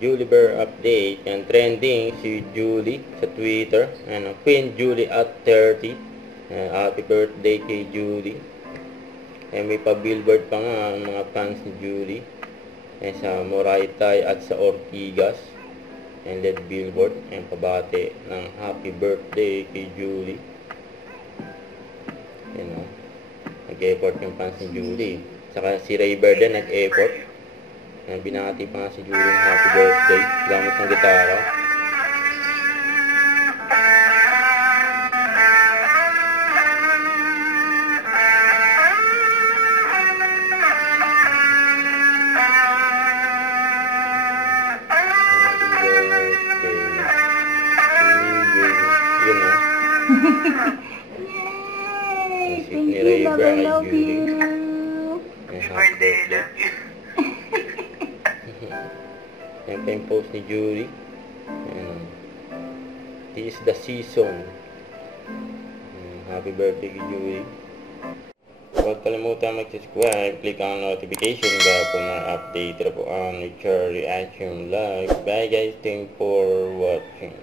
Julie Bear update. Yan, trending si Julie sa Twitter. Ano, Queen Julie at 30. Happy birthday kay Julie. May pa-billboard pa nga ang mga fans ni Julie. Sa Moraitay at sa Ortigas. And LED billboard. Pabate ng happy birthday kay Julie. Yan o. Nag-effort yung fans ni Julie. Saka si Rayber din nag-effort. Binati pa nga si Julie ng happy birthday gamit ng gitara. Yay! Thank you, love, I love you. Happy birthday. Yan pa yung post ni Julie. This is the season. Happy birthday kay Julie. Huwag kalimutan mag-subscribe, click ang notification bell for more update po ang Nature Reaction Live. Bye guys, thanks for watching.